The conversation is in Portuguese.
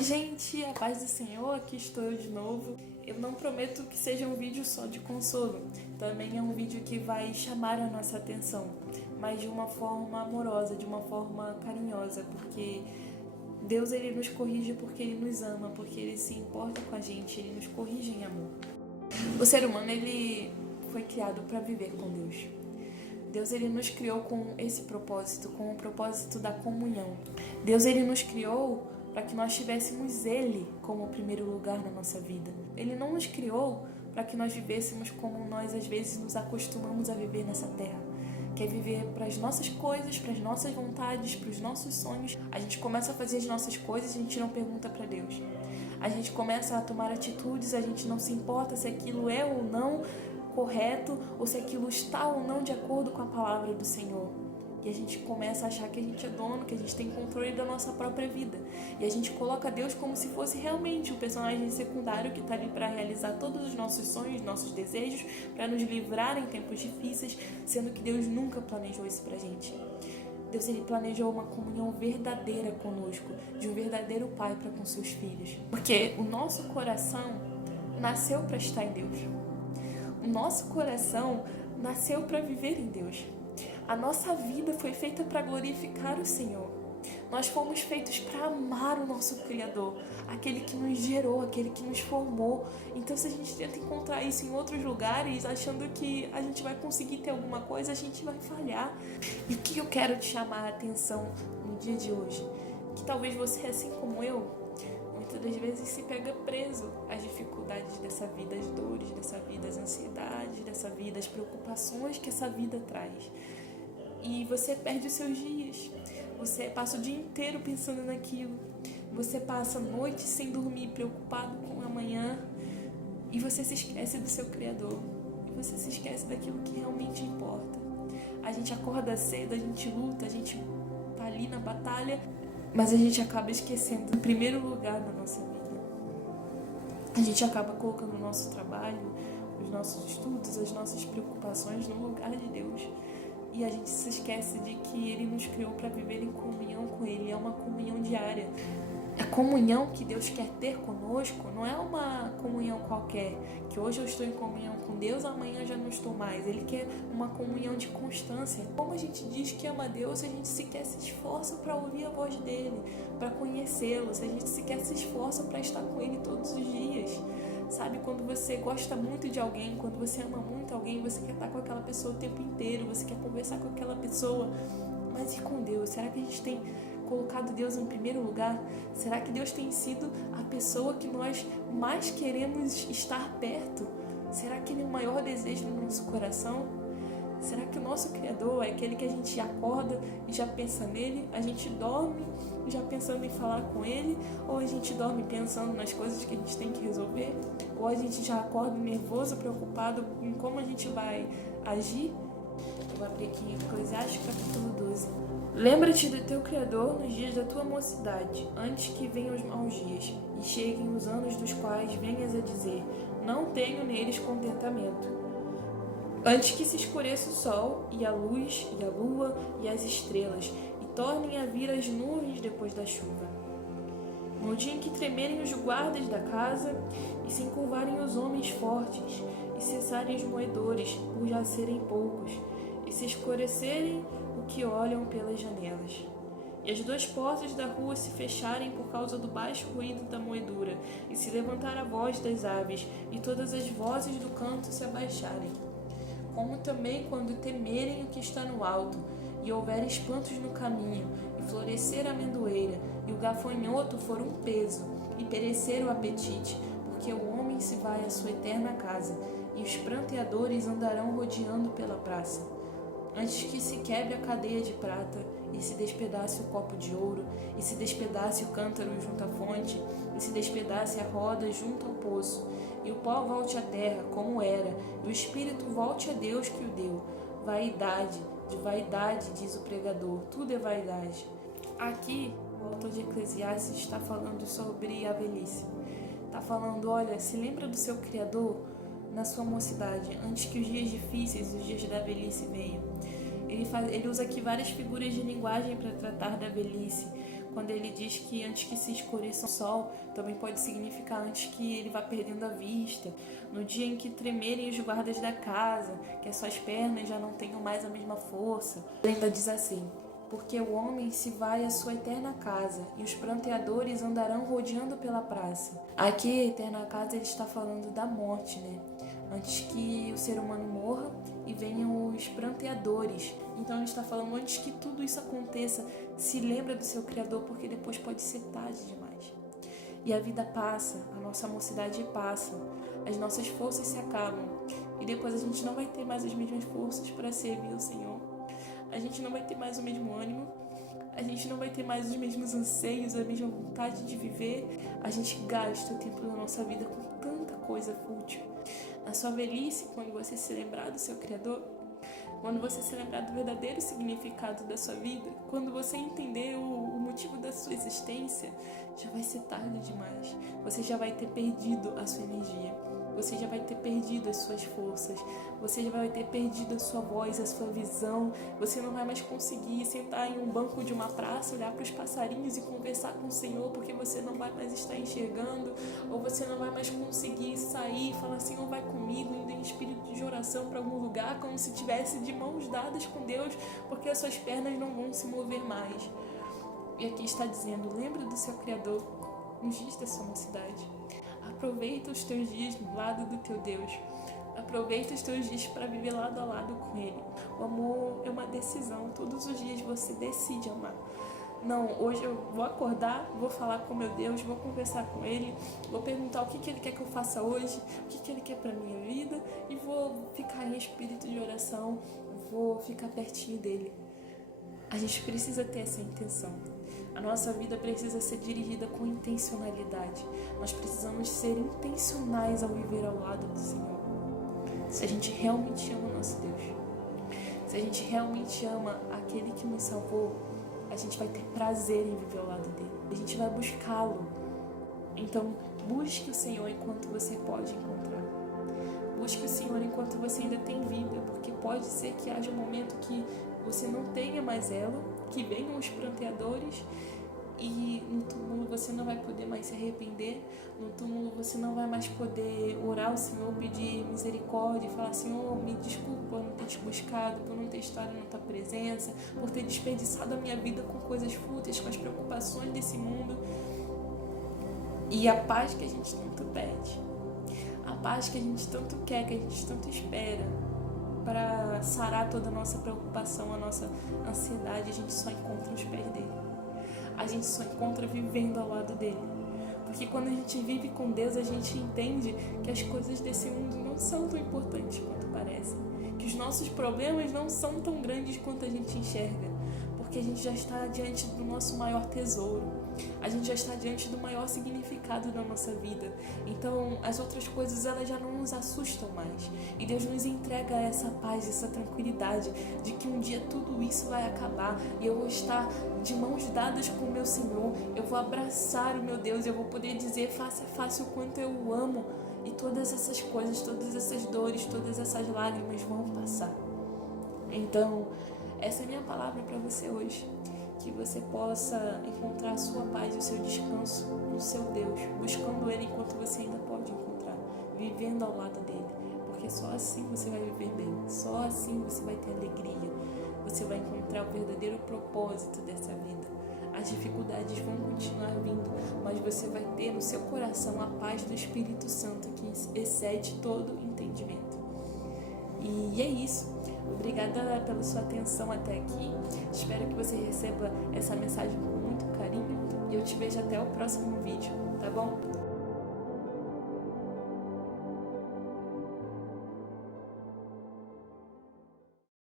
Oi gente, a paz do Senhor, aqui estou eu de novo. Eu não prometo que seja um vídeo só de consolo, também é um vídeo que vai chamar a nossa atenção, mas de uma forma amorosa, de uma forma carinhosa, porque Deus ele nos corrige porque Ele nos ama, porque Ele se importa com a gente, Ele nos corrige em amor. O ser humano ele foi criado para viver com Deus. Deus ele nos criou com esse propósito, com o propósito da comunhão. Deus ele nos criou para que nós tivéssemos Ele como o primeiro lugar na nossa vida. Ele não nos criou para que nós vivêssemos como nós às vezes nos acostumamos a viver nessa terra. Quer viver para as nossas coisas, para as nossas vontades, para os nossos sonhos. A gente começa a fazer as nossas coisas e a gente não pergunta para Deus. A gente começa a tomar atitudes, a gente não se importa se aquilo é ou não correto ou se aquilo está ou não de acordo com a palavra do Senhor. E a gente começa a achar que a gente é dono, que a gente tem controle da nossa própria vida. E a gente coloca Deus como se fosse realmente um personagem secundário que está ali para realizar todos os nossos sonhos, nossos desejos, para nos livrar em tempos difíceis, sendo que Deus nunca planejou isso pra gente. Deus ele planejou uma comunhão verdadeira conosco, de um verdadeiro pai para com seus filhos. Porque o nosso coração nasceu para estar em Deus. O nosso coração nasceu para viver em Deus. A nossa vida foi feita para glorificar o Senhor. Nós fomos feitos para amar o nosso Criador, aquele que nos gerou, aquele que nos formou. Então, se a gente tenta encontrar isso em outros lugares, achando que a gente vai conseguir ter alguma coisa, a gente vai falhar. E o que eu quero te chamar a atenção no dia de hoje? Que talvez você, assim como eu, muitas das vezes se pega preso às dificuldades dessa vida, às dores dessa vida, às ansiedades dessa vida, às preocupações que essa vida traz. E você perde os seus dias, você passa o dia inteiro pensando naquilo, você passa a noite sem dormir, preocupado com amanhã, e você se esquece do seu Criador, e você se esquece daquilo que realmente importa. A gente acorda cedo, a gente luta, a gente tá ali na batalha, mas a gente acaba esquecendo o primeiro lugar da nossa vida. A gente acaba colocando o nosso trabalho, os nossos estudos, as nossas preocupações no lugar de Deus. E a gente se esquece de que Ele nos criou para viver em comunhão com Ele. É uma comunhão diária. A comunhão que Deus quer ter conosco não é uma comunhão qualquer, que hoje eu estou em comunhão com Deus, amanhã eu já não estou mais. Ele quer uma comunhão de constância. Como a gente diz que ama Deus, a gente sequer se esforça para ouvir a voz dEle, para conhecê-lo, a gente sequer se esforça para estar com Ele todos os dias. Sabe, quando você gosta muito de alguém, quando você ama muito alguém, você quer estar com aquela pessoa o tempo inteiro, você quer conversar com aquela pessoa. Mas e com Deus? Será que a gente tem colocado Deus em primeiro lugar? Será que Deus tem sido a pessoa que nós mais queremos estar perto? Será que Ele é o maior desejo do nosso coração? Será que o nosso Criador é aquele que a gente acorda e já pensa nele? A gente dorme já pensando em falar com ele? Ou a gente dorme pensando nas coisas que a gente tem que resolver? Ou a gente já acorda nervoso, preocupado em como a gente vai agir? Eu vou abrir aqui em Eclesiastes capítulo 12. Lembra-te do teu Criador nos dias da tua mocidade, antes que venham os maus dias, e cheguem os anos dos quais venhas a dizer, não tenho neles contentamento. Antes que se escureça o sol, e a luz, e a lua, e as estrelas, e tornem a vir as nuvens depois da chuva. No dia em que tremerem os guardas da casa, e se encurvarem os homens fortes, e cessarem os moedores, por já serem poucos, e se escurecerem o que olham pelas janelas. E as duas portas da rua se fecharem por causa do baixo ruído da moedura, e se levantar a voz das aves, e todas as vozes do canto se abaixarem. Como também quando temerem o que está no alto, e houver espantos no caminho, e florescer a amendoeira, e o gafanhoto for um peso, e perecer o apetite, porque o homem se vai à sua eterna casa, e os pranteadores andarão rodeando pela praça. Antes que se quebre a cadeia de prata, e se despedace o copo de ouro, e se despedace o cântaro junto à fonte, e se despedace a roda junto ao poço, e o pó volte à terra como era, e o espírito volte a Deus que o deu. Vaidade, de vaidade, diz o pregador, tudo é vaidade. Aqui, o autor de Eclesiastes está falando sobre a velhice. Está falando, olha, se lembra do seu Criador na sua mocidade, antes que os dias difíceis, os dias da velhice venham. Ele usa aqui várias figuras de linguagem para tratar da velhice, quando ele diz que antes que se escureça o sol, também pode significar antes que ele vá perdendo a vista. No dia em que tremerem os guardas da casa, que as suas pernas já não tenham mais a mesma força. Ele ainda diz assim: porque o homem se vai à sua eterna casa, e os pranteadores andarão rodeando pela praça. Aqui, a eterna casa, ele está falando da morte, né? Antes que o ser humano morra e venham os pranteadores. Então ele está falando, antes que tudo isso aconteça, se lembra do seu Criador, porque depois pode ser tarde demais. E a vida passa, a nossa mocidade passa, as nossas forças se acabam, e depois a gente não vai ter mais as mesmas forças para servir o Senhor. A gente não vai ter mais o mesmo ânimo, a gente não vai ter mais os mesmos anseios, a mesma vontade de viver. A gente gasta o tempo da nossa vida com tanta coisa fútil. Na sua velhice, quando você se lembrar do seu Criador, quando você se lembrar do verdadeiro significado da sua vida, quando você entender o motivo da sua existência, já vai ser tarde demais. Você já vai ter perdido a sua energia. Você já vai ter perdido as suas forças, você já vai ter perdido a sua voz, a sua visão. Você não vai mais conseguir sentar em um banco de uma praça, olhar para os passarinhos e conversar com o Senhor, porque você não vai mais estar enxergando. Ou você não vai mais conseguir sair e falar, Senhor, vai comigo, indo em espírito de oração para algum lugar, como se estivesse de mãos dadas com Deus, porque as suas pernas não vão se mover mais. E aqui está dizendo, lembra do seu Criador nos dias da sua mocidade. Aproveita os teus dias do lado do teu Deus. Aproveita os teus dias para viver lado a lado com Ele. O amor é uma decisão. Todos os dias você decide amar. Não, hoje eu vou acordar, vou falar com meu Deus, vou conversar com Ele, vou perguntar o que Ele quer que eu faça hoje, o que Ele quer para minha vida, e vou ficar em espírito de oração, vou ficar pertinho dEle. A gente precisa ter essa intenção. A nossa vida precisa ser dirigida com intencionalidade. Nós precisamos ser intencionais ao viver ao lado do Senhor. Se a gente realmente ama o nosso Deus, se a gente realmente ama aquele que nos salvou, a gente vai ter prazer em viver ao lado dele. A gente vai buscá-lo. Então, busque o Senhor enquanto você pode encontrar. Busque o Senhor enquanto você ainda tem vida, porque pode ser que haja um momento que você não tenha mais ela, que venham os pranteadores e no túmulo você não vai poder mais se arrepender, no túmulo você não vai mais poder orar ao Senhor, pedir misericórdia e falar, Senhor, me desculpa por não ter te buscado, por não ter estado na tua presença, por ter desperdiçado a minha vida com coisas fúteis, com as preocupações desse mundo. E a paz que a gente tanto pede, a paz que a gente tanto quer, que a gente tanto espera, para sarar toda a nossa preocupação, a nossa ansiedade, a gente só encontra os pés dele. A gente só encontra vivendo ao lado dele. Porque quando a gente vive com Deus, a gente entende que as coisas desse mundo não são tão importantes quanto parecem. Que os nossos problemas não são tão grandes quanto a gente enxerga. Porque a gente já está diante do nosso maior tesouro. A gente já está diante do maior significado da nossa vida. Então, as outras coisas, elas já não nos assustam mais. E Deus nos entrega essa paz, essa tranquilidade de que um dia tudo isso vai acabar e eu vou estar de mãos dadas com o meu Senhor. Eu vou abraçar o meu Deus, eu vou poder dizer face a face o quanto eu o amo. E todas essas coisas, todas essas dores, todas essas lágrimas vão passar. Então, essa é a minha palavra para você hoje. Que você possa encontrar a sua paz e o seu descanso no seu Deus, buscando Ele enquanto você ainda pode encontrar, vivendo ao lado dEle, porque só assim você vai viver bem, só assim você vai ter alegria, você vai encontrar o verdadeiro propósito dessa vida. As dificuldades vão continuar vindo, mas você vai ter no seu coração a paz do Espírito Santo que excede todo entendimento. E é isso. Obrigada pela sua atenção até aqui. Espero que você receba essa mensagem com muito carinho e eu te vejo até o próximo vídeo, tá bom?